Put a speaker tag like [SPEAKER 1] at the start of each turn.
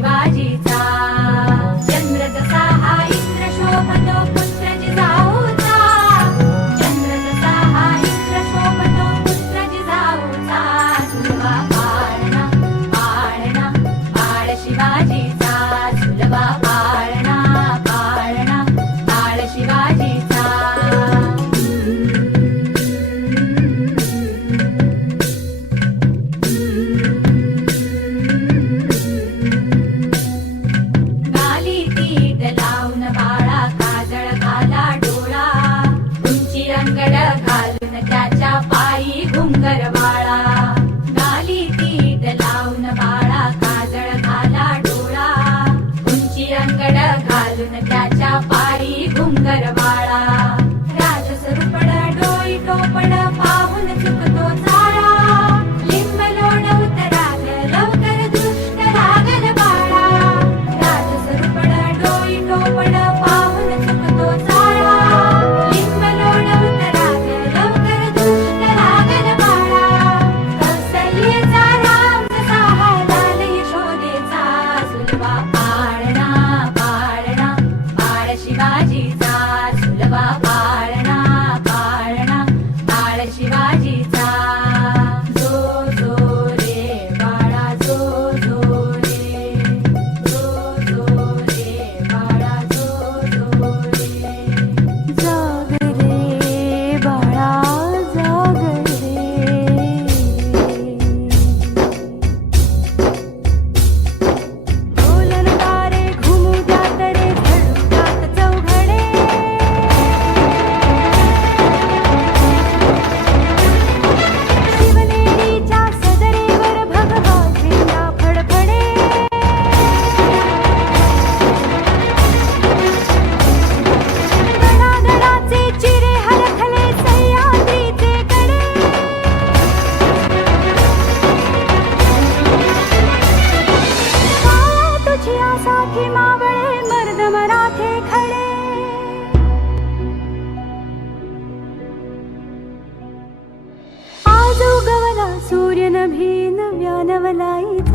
[SPEAKER 1] vai ditar. दगड घालून त्याच्या पायी घुंगर बाळा. राजस रुपड डोई टोपड पाहून चुकतो चाळा. लिंब लोड उतराग लवकर दुष्ट लागल बाळा. राजस रुपड डोई टोपड
[SPEAKER 2] शिवाजी नभी नव्यानवलाई